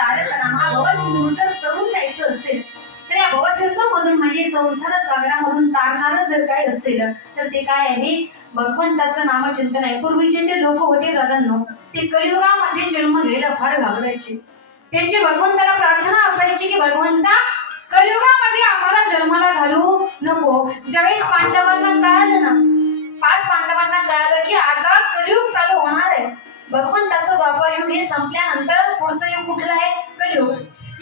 तारक हा भवसिंधू जर तरुण जायचं असेल तर या भवसिंधू मधून म्हणजे संसार सागरामधून तारणार जर काय असेल तर ते काय आहे? भगवंताचं नामचिंतन आहे. पूर्वीचे जे लोक होते दादांनो ते कलियुगामध्ये जन्म घ्यायला फार घाबरायचे. त्यांची भगवंताला प्रार्थना असायची की भगवंता कलियुगामध्ये आम्हाला जन्माला घालू नको. ज्यावेळेस पांडवांना कळालं ना पाच पांडवांना कळालं की आता कलियुग चालू होणार आहे. भगवंताचं द्वापर युग हे संपल्यानंतर पुढचं युग कुठलं आहे? कलियुग.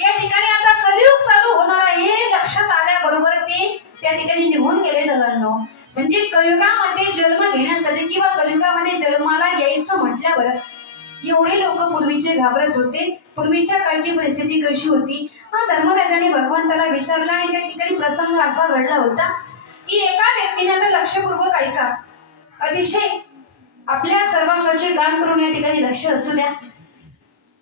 या ठिकाणी आता कलियुग चालू होणार आहे हे लक्षात आल्याबरोबर ते त्या ठिकाणी निघून गेले दादांनो. म्हणजे कलियुगामध्ये जन्म घेण्यासाठी किंवा कलियुगामध्ये जन्माला यायचं म्हटल्यावर एवढे लोक पूर्वीचे घाबरत होते. पूर्वीच्या काळची परिस्थिती कशी होती? हा धर्मराजाने भगवंताला विचारला आणि त्या ठिकाणी प्रसंग असा घडला होता की एका व्यक्तीने आता लक्षपूर्वक ऐका. अतिशय आपल्या सर्वांगाचे गाण करून या ठिकाणी लक्ष असू द्या.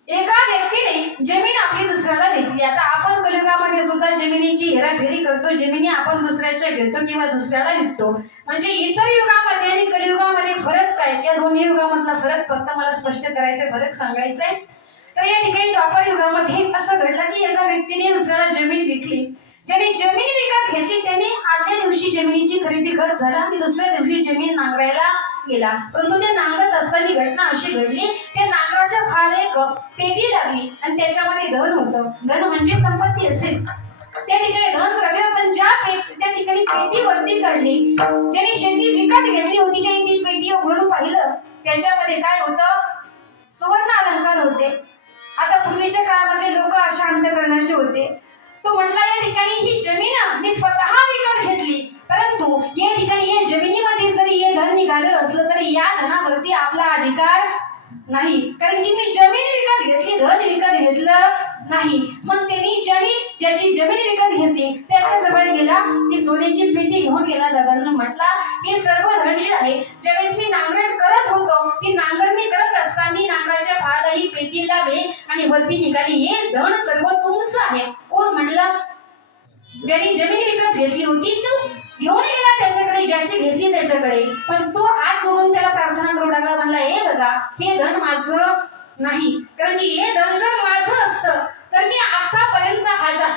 एका व्यक्तीने जमीन आपली दुसऱ्याला घेतली आता आपण कलियुगामध्ये सुद्धा जमिनीची हेराफेरी करतो. जमिनी आपण दुसऱ्याच्या घेतो किंवा दुसऱ्याला विकतो. म्हणजे इतर युगामध्ये आणि कलियुगामध्ये फरक काय? या दोन्ही युगामधला फरक फक्त मला स्पष्ट करायचा फरक सांगायचा आहे तर या ठिकाणी द्वापर युगामध्ये असं घडलं की एका व्यक्तीने दुसऱ्याला जमीन विकली. ज्याने जमीन विकत घेतली त्याने आदल्या दिवशी जमिनीची खरेदी खत झाला आणि दुसऱ्या दिवशी जमीन नांगरायला गेला. परंतु त्या नांगरत असताना घटना अशी घडली त्या नांगराच्या फार एक पेटी लागली आणि त्याच्यामध्ये धन होतं. धन म्हणजे संपत्ती असेल. त्या ठिकाणी धन द्रव्य पण ज्या त्या ठिकाणी पेटी वरती काढली ज्याने शेती विकत घेतली होती त्याने ती पेटी उघडून पाहिलं. त्याच्यामध्ये काय होतं? सुवर्ण अलंकार होते. आता पूर्वीच्या काळामध्ये लोक अशा अंतकरणाचे होते. तो म्हटला या ठिकाणी ही जमीन मी स्वतः विकत घेतली. परंतु या ठिकाणी या जमीन अधिकार नाही. कारण की मी जमीन विकत घेतली धन विकत घेतलं नाही. मग त्यांनी जमीन ज्याची जमीन विकत घेतली त्याच्याजवळ गेला ती सोन्याची पेटी घेऊन गेला दादांना म्हटला हे सर्व धन जे आहे ज्यावेळेस मी नांगरट करत होतो ती नांगरणी करत असताना नांगराच्या फाळाला ही पेटी लागली आणि वरती निघाली. हे धन सर्व तुमचं आहे. कोण म्हटलं? ज्याने जमीन विकत घेतली होती तो घेऊन गेला त्याच्याकडे ज्याची घेतली त्याच्याकडे. पण तो हात जोडून त्याला प्रार्थना करू लागला का? हे हे धन माझं नाही. कारण की हे धन जर माझं असतं तर मी आतापर्यंत हजार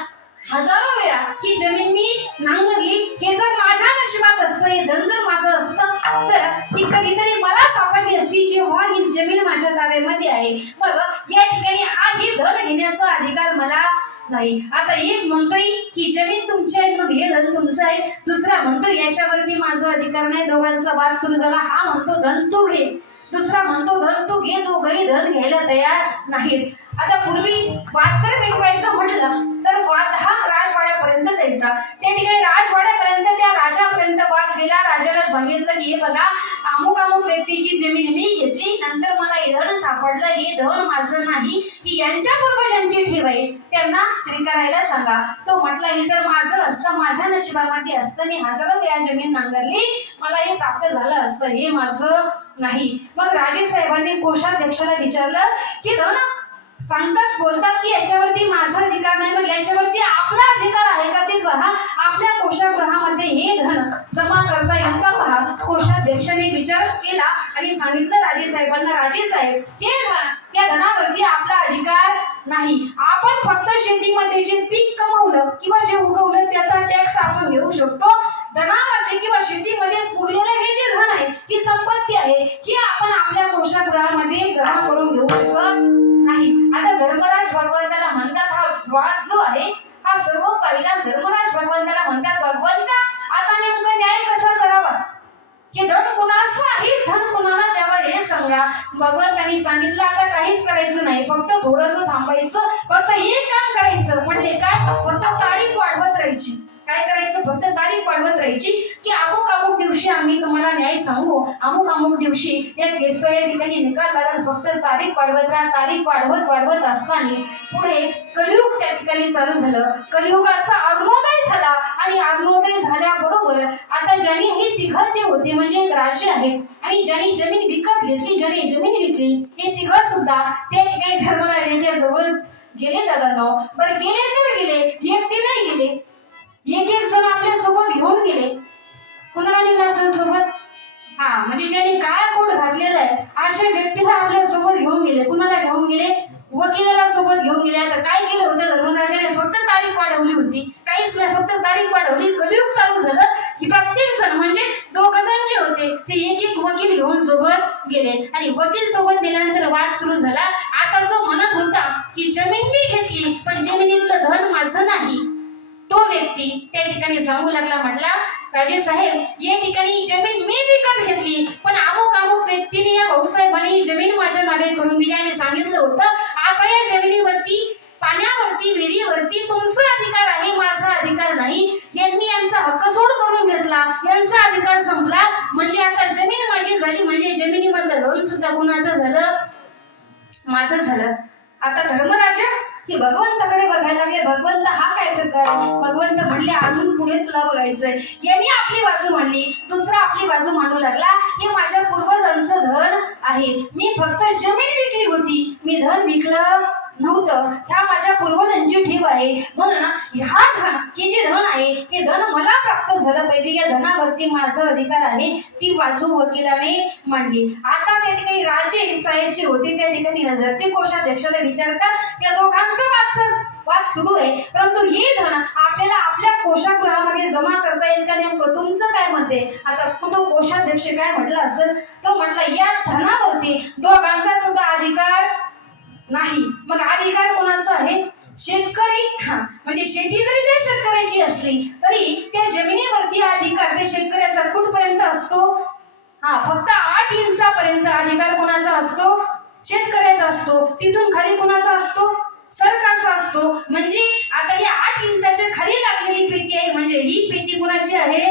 हजारो वेळा ही जमीन मी नांगरली हे जर माझ्या नशिबात असतं हे धन जर माझं असतं तर ही कधीतरी मला सापडली असती जेव्हा ही जमीन माझ्या ताब्यामध्ये आहे. मग या ठिकाणी हा हे धन घेण्याचा अधिकार मला नाही. आता एक म्हणतोय की जमीन तुमची आहे म्हणून हे धन तुमचं आहे. दुसरा म्हणतो याच्यावरती माझा अधिकार नाही दोघांचा वाद सुरू झाला. हा म्हणतो धन तू घे. दुसरा म्हणतो धन तू घे दोघही धन घ्यायला तयार नाहीत. आता पूर्वी वाद जर मिटवायचं म्हटलं तर वाद हा राजवाड्यापर्यंत जायचा त्या ठिकाणी राजवाड्यापर्यंत त्या राजापर्यंत वाद गेला. राजाला सांगितलं की हे बघा अमुक अमुक व्यक्तीची जमीन मी घेतली. नंतर मला हे धन सापडलं. हे धन माझं नाही. ही यांच्या पूर्वजांची ठेव आहे. त्यांना स्वीकारायला सांगा. तो म्हटला हे जर माझं असतं माझ्या नशिबामध्ये असतं मी हजारो वेळा जमीन नांगरली. मला हे प्राप्त झालं असतं. हे माझं नाही. मग राजे साहेबांनी कोषाध्यक्षाला विचारलं की धन सांगतात बोलतात की याच्यावरती माझा अधिकार नाही मग याच्यावरती आपला अधिकार आहे का ते पहा आपल्या कोषागृहामध्ये हे धन जमा करता येईल का पहा? कोषाध्यक्षाने विचार केला आणि सांगितलं राजे साहेबांना राजे साहेब हे धन या धनावरती आपला अधिकार नाही. आपण फक्त शेतीमध्ये जे पीक कमवलं किंवा जे उगवलं त्याचा टॅक्स आपण घेऊ शकतो. धनामध्ये किंवा शेतीमध्ये पुरलेलं हे जे धन आहे ही संपत्ती आहे ही आपण आपल्या कोषागृहामध्ये जमा करून घेऊ शकत नाही. आता धर्मराज भगवंताला म्हणतात हा वाद जो आहे सर्व पाहिला धर्मराज भगवंताला म्हणतात भगवंता आता नेमकं न्याय कसा करावा? हे धन कुणाचं आहे? धन कोणाला द्यावा हे सांगा. भगवंतांनी सांगितलं आता काहीच करायचं नाही फक्त थोडस थांबायचं फक्त एक काम करायचं. म्हणले काय? फक्त तारीख वाढवत राहायची. काय करायचं? फक्त तारीख वाढवत राहायची की अमुक अमुक दिवशी आम्ही तुम्हाला न्याय सांगू. अमुक अमुक दिवशी या केसचा या ठिकाणी निकाल लागत फक्त तारीख वाढवत राहा. तारीख वाढवत वाढवत असताना पुढे कलियुग त्या ठिकाणी चालू झालं. कलियुगाचा अरुणोदय झाला आणि अरुणोदय झाल्याबरोबर आता ज्यांनी हे तिघ जे होते म्हणजे एक राजे आहेत आणि ज्यांनी जमीन विकत घेतली ज्यांनी जमीन विकली हे तिघ सुद्धा त्या ठिकाणी धर्मराजांच्या जवळ गेले दादा बरं गेले तर गेले एकटे नाही गेले. एक एक जण आपल्यासोबत घेऊन गेले. कुणाला सण असेल सोबत? हा म्हणजे ज्यांनी काय कोट घातलेला आहे अशा व्यक्तीला आपल्यासोबत घेऊन गेले. कुणाला घेऊन गेले? वकिलाला सोबत घेऊन गेले. आता काय केलं होतं? धर्मराजाने फक्त तारीख वाढवली होती. काहीच नाही फक्त तारीख वाढवली. कलियुग चालू झालं की प्रत्येक जण म्हणजे दोघ जण जे होते. ते एक एक वकील घेऊन सोबत गेले. आणि वकील सोबत गेल्यानंतर वाद सुरू झाला. आता जो म्हणत होता की जमीन मी घेतली पण जमिनीतलं धन माझं नाही. तो व्यक्ती त्या ठिकाणी सांगू लागला म्हटला राजे साहेब या ठिकाणी जमीन मी विकत घेतली पण अमुक अमुक व्यक्तीने या भाऊसाहेबांनी ही जमीन माझ्या नावे करून दिली आणि सांगितलं होतं आता या जमिनीवरती पाण्यावरती विहिरीवरती तुमचा अधिकार आहे माझा अधिकार नाही. यांनी यांचा हक्क सोड करून घेतला यांचा अधिकार संपला. म्हणजे आता जमीन माझी झाली म्हणजे जमिनीमधलं लोन सुद्धा कुणाचं झालं? माझं झालं. आता धर्मराजा की भगवंताकडे बघायला लागले भगवंत हा काय प्रकार भगवंत म्हणले अजून पुढे तुला बघायचंय. यांनी आपली बाजू मांडली दुसरा आपली बाजू मांडू लागला हे माझ्या पूर्वजांचं धन आहे. मी फक्त जमीन विकली होती. मी धन विकलं नव्हतं. ह्या माझ्या पूर्वजांची ठेव आहे. म्हणून ह्या धन हे जे धन आहे हे धन मला प्राप्त झालं पाहिजे. या धनावरती माझा अधिकार आहे ती बाजू वकिलाने मांडली. आता त्या ठिकाणी राजे साहेब जे होते त्या ठिकाणी हजर ते कोषाध्यक्षाला विचारतात या दोघांचा वाद वाद सुरू आहे. परंतु हे धन आपल्याला आपल्या कोशागृहामध्ये जमा करता येईल का नेमकं? तुमचं काय म्हणते आता तो कोषाध्यक्ष काय म्हटलं असेल? तो म्हटला या धनावरती दोघांचा सुद्धा अधिकार नाही. मग अधिकार कोणाचा आहे? शेतकरी. हा म्हणजे शेती जरी त्या शेतकऱ्याची असली तरी त्या जमिनीवरती अधिकार त्या शेतकऱ्याचा कुठपर्यंत असतो? हा फक्त आठ इंचापर्यंत अधिकार कोणाचा असतो? शेतकऱ्याचा असतो. तिथून खाली कोणाचा असतो? सरकारचा असतो. म्हणजे आता ही आठ इंचाच्या खाली लागलेली पेटी आहे म्हणजे ही पेटी कुणाची आहे?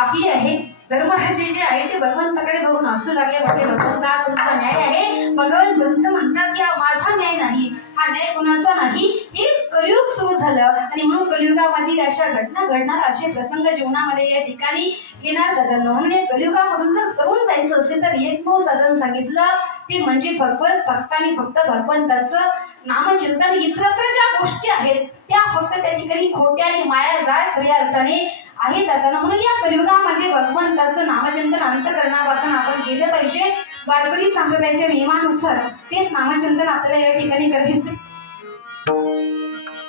आपली आहे. धर्मराजे जे आहे ते भगवंताकडे बघून हसू लागले. म्हटले भगवंता तुमचा न्याय आहे. भगवंत म्हणतात की हा माझा न्याय नाही. हा न्याय कोणाचा नाही? हे कलियुग सुरू झालं आणि म्हणून कलियुगामध्ये अशा घटना घडणार असे प्रसंग जीवनामध्ये या ठिकाणी येणार. दादा म्हणजे कलियुगामधून जर करून जायचं असेल तर एकमेव साधन सांगितलं. ते म्हणजे भगवत फक्त आणि फक्त भगवंताचं नामचिंतन. इतरत्र ज्या गोष्टी आहेत त्या फक्त त्या ठिकाणी खोट्या आणि माया जाळ खऱ्या अर्थाने आहेत. आता म्हणून या कलियुगामध्ये भगवंताचं नामचिंतन अंतकरणापासून आपण केलं पाहिजे. वारकरी संप्रदायाच्या नियमानुसार तेच नामचिंतन आपल्याला या ठिकाणी करायचे.